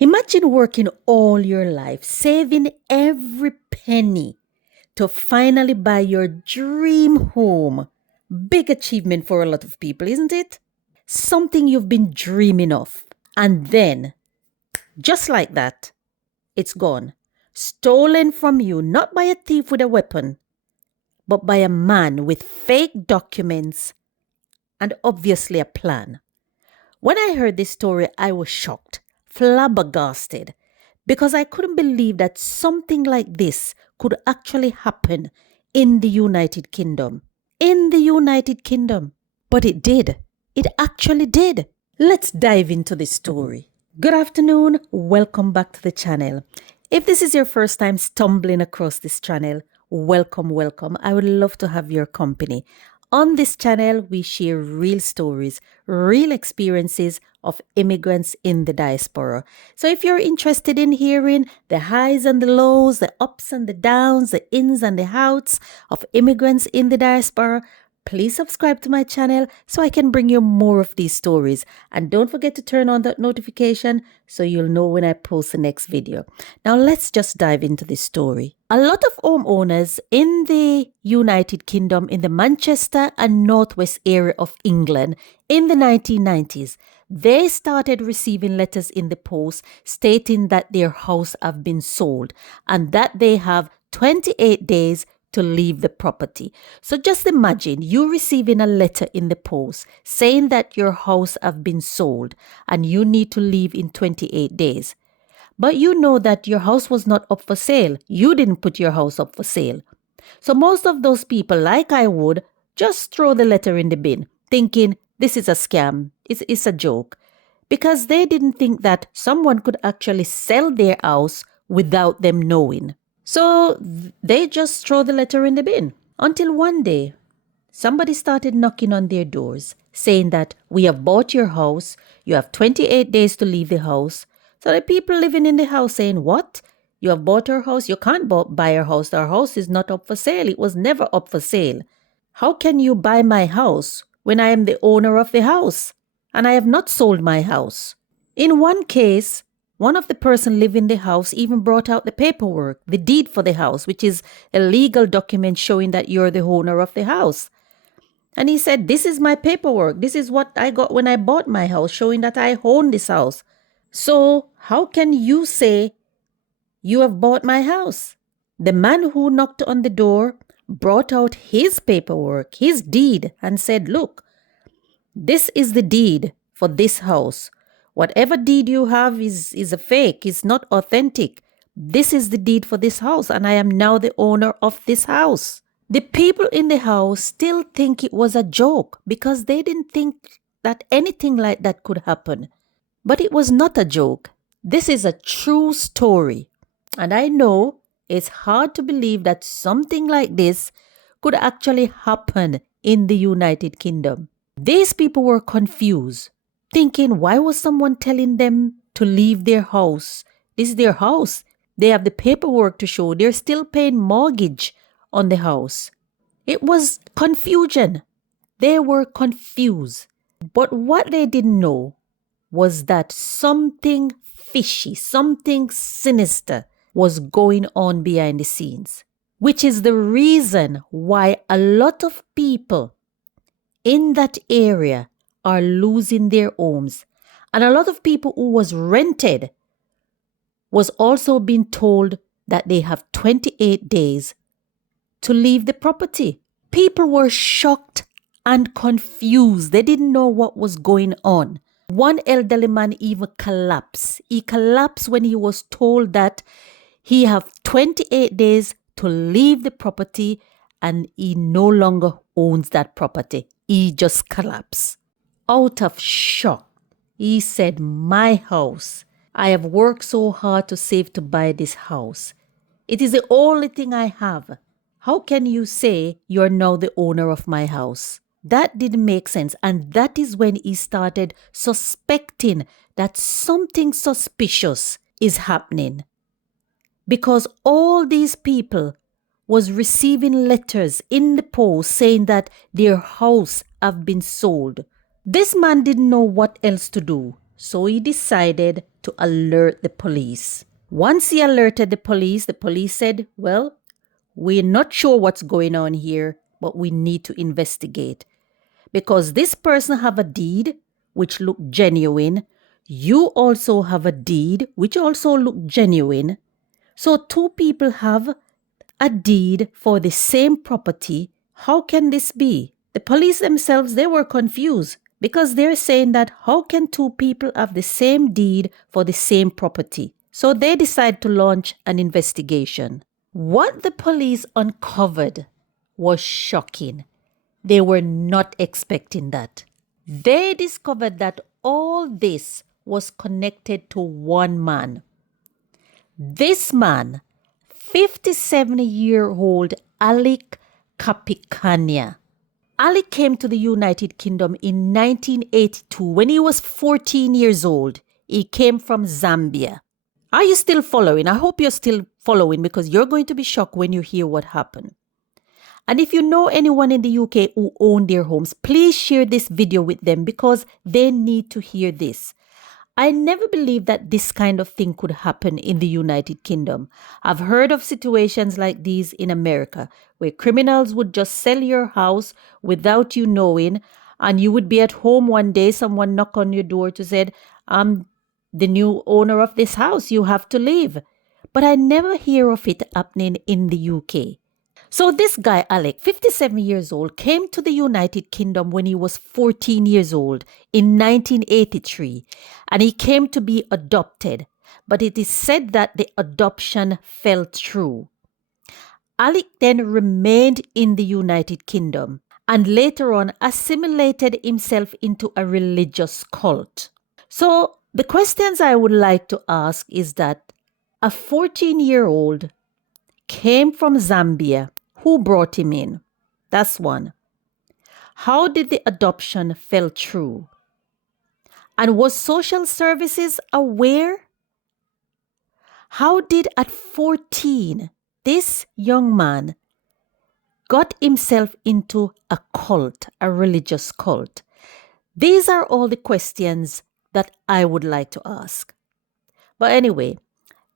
Imagine working all your life, saving every penny to finally buy your dream home. Big achievement for a lot of people, isn't it? Something you've been dreaming of. And then, just like that, it's gone. Stolen from you, not by a thief with a weapon, but by a man with fake documents and obviously a plan. When I heard this story, I was shocked, flabbergasted, because I couldn't believe that something like this could actually happen in the United Kingdom. In the United Kingdom. But it did. It actually did. Let's dive into this story. Good afternoon. Welcome back to the channel. If this is your first time stumbling across this channel, welcome. I would love to have your company. On this channel, we share real stories, real experiences of immigrants in the diaspora. So if you're interested in hearing the highs and the lows, the ups and the downs, the ins and the outs of immigrants in the diaspora, please subscribe to my channel so I can bring you more of these stories. And don't forget to turn on that notification so you'll know when I post the next video. Now let's just dive into this story. A lot of homeowners in the United Kingdom, in the Manchester and Northwest area of England in the 1990s, they started receiving letters in the post stating that their house have been sold and that they have 28 days to leave the property. So just imagine you receiving a letter in the post saying that your house have been sold and you need to leave in 28 days. But you know that your house was not up for sale. You didn't put your house up for sale. So most of those people, like I would, just throw the letter in the bin, thinking this is a scam, it's a joke. Because they didn't think that someone could actually sell their house without them knowing. So they just throw the letter in the bin. Until one day, somebody started knocking on their doors, saying that we have bought your house, you have 28 days to leave the house. So the people living in the house saying, what? You have bought our house? You can't buy our house. Our house is not up for sale. It was never up for sale. How can you buy my house when I am the owner of the house and I have not sold my house? In one case, one of the person living in the house even brought out the paperwork, the deed for the house, which is a legal document showing that you're the owner of the house. And he said, this is my paperwork. This is what I got when I bought my house, showing that I own this house. So how can you say you have bought my house? The man who knocked on the door brought out his paperwork, his deed, and said, look, this is the deed for this house. Whatever deed you have is a fake. It's not authentic. This is the deed for this house, and I am now the owner of this house. The people in the house still think it was a joke because they didn't think that anything like that could happen. But it was not a joke. This is a true story. And I know it's hard to believe that something like this could actually happen in the United Kingdom. These people were confused, thinking, why was someone telling them to leave their house? This is their house. They have the paperwork to show they're still paying mortgage on the house. It was confusion. They were confused. But what they didn't know was that something fishy, something sinister was going on behind the scenes, which is the reason why a lot of people in that area are losing their homes. And a lot of people who was rented was also being told that they have 28 days to leave the property. People were shocked and confused. They didn't know what was going on. One elderly man even collapsed. He collapsed when he was told that he have 28 days to leave the property and he no longer owns that property. He just collapsed. Out of shock, he said, my house. I have worked so hard to save to buy this house. It is the only thing I have. How can you say you're now the owner of my house? That didn't make sense. And that is when he started suspecting that something suspicious is happening. Because all these people was receiving letters in the post saying that their house have been sold. This man didn't know what else to do, so he decided to alert the police. Once he alerted the police said, well, we're not sure what's going on here, but we need to investigate. Because this person have a deed which looked genuine. You also have a deed which also looked genuine. So two people have a deed for the same property. How can this be? The police themselves, they were confused because they're saying that how can two people have the same deed for the same property? So they decide to launch an investigation. What the police uncovered was shocking. They were not expecting that. They discovered that all this was connected to one man. This man, 57-year-old Alick Kapikanya. Alick came to the United Kingdom in 1982 when he was 14 years old. He came from Zambia. Are you still following? I hope you're still following because you're going to be shocked when you hear what happened. And if you know anyone in the UK who own their homes, please share this video with them because they need to hear this. I never believed that this kind of thing could happen in the United Kingdom. I've heard of situations like these in America where criminals would just sell your house without you knowing, and you would be at home one day, someone knock on your door to say, I'm the new owner of this house, you have to leave. But I never hear of it happening in the UK. So this guy, Alick, 57 years old, came to the United Kingdom when he was 14 years old in 1983, and he came to be adopted, but it is said that the adoption fell through. Alick then remained in the United Kingdom and later on assimilated himself into a religious cult. So the questions I would like to ask is that a 14-year-old came from Zambia. Who brought him in? That's one. How did the adoption fell through? And was social services aware? How did at 14 this young man got himself into a cult, a religious cult? These are all the questions that I would like to ask. But anyway,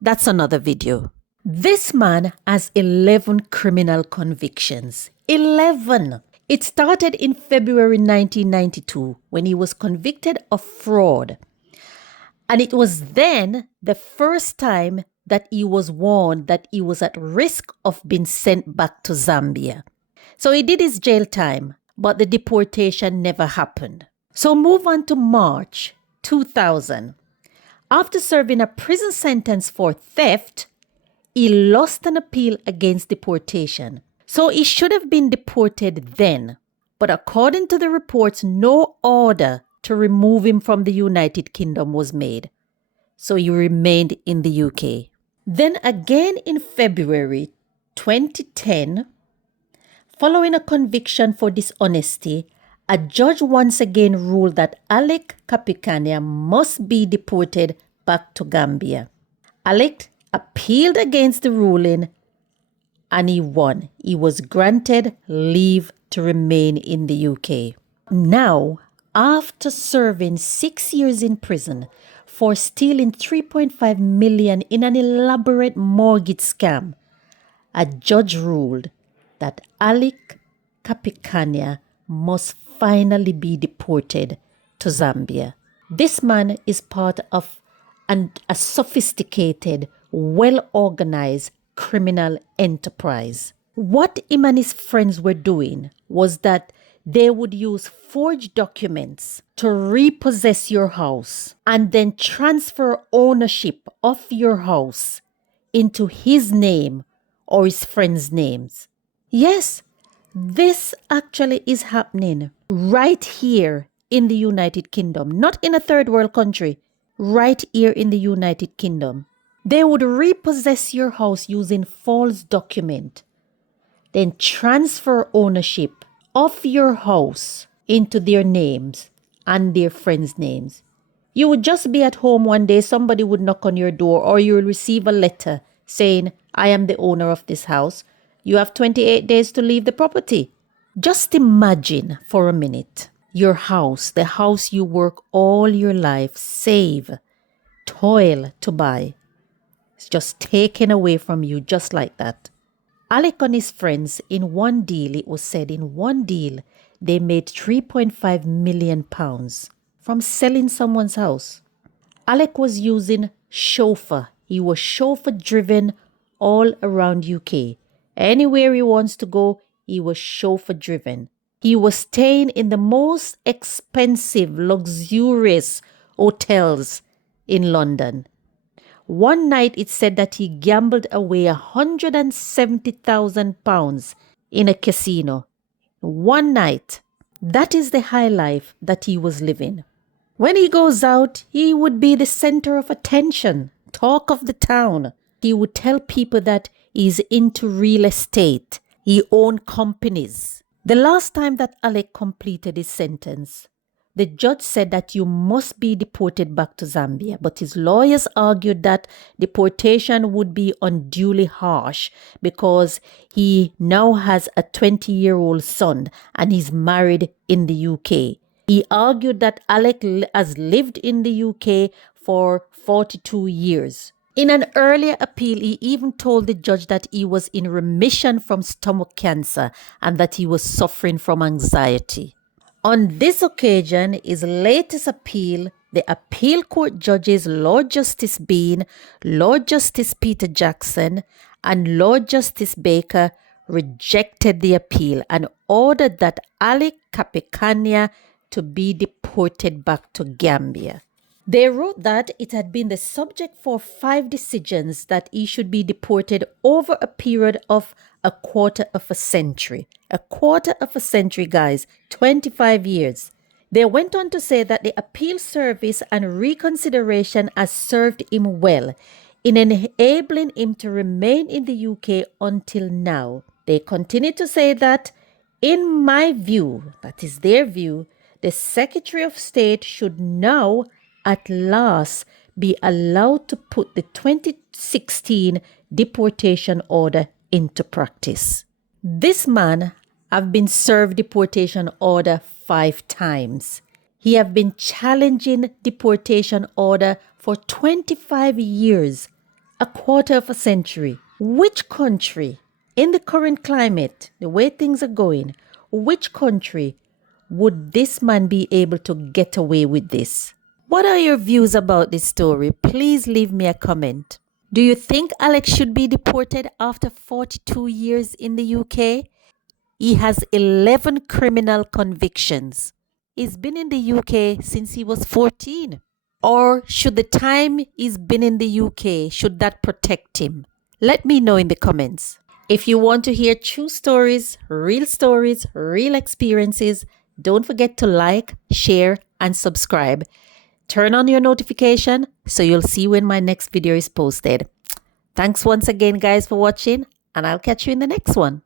that's another video. This man has 11 criminal convictions. 11! It started in February 1992 when he was convicted of fraud. And it was then the first time that he was warned that he was at risk of being sent back to Zambia. So he did his jail time, but the deportation never happened. So move on to March 2000. After serving a prison sentence for theft, he lost an appeal against deportation. So he should have been deported then. But according to the reports, no order to remove him from the United Kingdom was made. So he remained in the UK. Then again in February 2010, following a conviction for dishonesty, a judge once again ruled that Alick Kapikanya must be deported back to Gambia. Alick appealed against the ruling and he won. He was granted leave to remain in the UK. Now, after serving 6 years in prison for stealing 3.5 million in an elaborate mortgage scam, a judge ruled that Alick Kapikanya must finally be deported to Zambia. This man is part of a sophisticated, well-organized criminal enterprise. What him and his friends were doing was that they would use forged documents to repossess your house and then transfer ownership of your house into his name or his friends' names. Yes, this actually is happening right here in the United Kingdom, not in a third world country, right here in the United Kingdom. They would repossess your house using false document, then transfer ownership of your house into their names and their friends' names. You would just be at home one day, somebody would knock on your door, or you will receive a letter saying, I am the owner of this house. You have 28 days to leave the property. Just imagine for a minute your house, the house you work all your life, save toil to buy. It's just taken away from you just like that. Alick and his friends, in one deal, it was said in one deal, they made £3.5 million from selling someone's house. Alick was using chauffeur. He was chauffeur driven all around UK. Anywhere he wants to go, he was chauffeur driven. He was staying in the most expensive, luxurious hotels in London. One night it said that he gambled away £170,000 in a casino. One night. That is the high life that he was living. When he goes out, he would be the center of attention, talk of the town. He would tell people that he's into real estate. He owned companies. The last time that Alick completed his sentence, the judge said that you must be deported back to Zambia, but his lawyers argued that deportation would be unduly harsh because he now has a 20-year-old son and he's married in the UK. He argued that Alick has lived in the UK for 42 years. In an earlier appeal, he even told the judge that he was in remission from stomach cancer and that he was suffering from anxiety. On this occasion, his latest appeal, the appeal court judges Lord Justice Bean, Lord Justice Peter Jackson, and Lord Justice Baker rejected the appeal and ordered that Alick Kapikanya to be deported back to Gambia. They wrote that it had been the subject for 5 decisions that he should be deported over a period of a quarter of a century. A quarter of a century, guys, 25 years. They went on to say that the appeal service and reconsideration has served him well in enabling him to remain in the UK until now. They continue to say that, in my view, that is their view, the Secretary of State should now at last be allowed to put the 2016 deportation order into practice. This man have been served deportation order 5 times. He have been challenging deportation order for 25 years, a quarter of a century. Which country, in the current climate, the way things are going, which country would this man be able to get away with this? What are your views about this story? Please leave me a comment. Do you think Alick should be deported after 42 years in the UK? He has 11 criminal convictions. He's been in the UK since he was 14. Or should the time he's been in the UK, should that protect him? Let me know in the comments. If you want to hear true stories, real experiences, don't forget to like, share, and subscribe. Turn on your notification so you'll see when my next video is posted. Thanks once again, guys, for watching, and I'll catch you in the next one.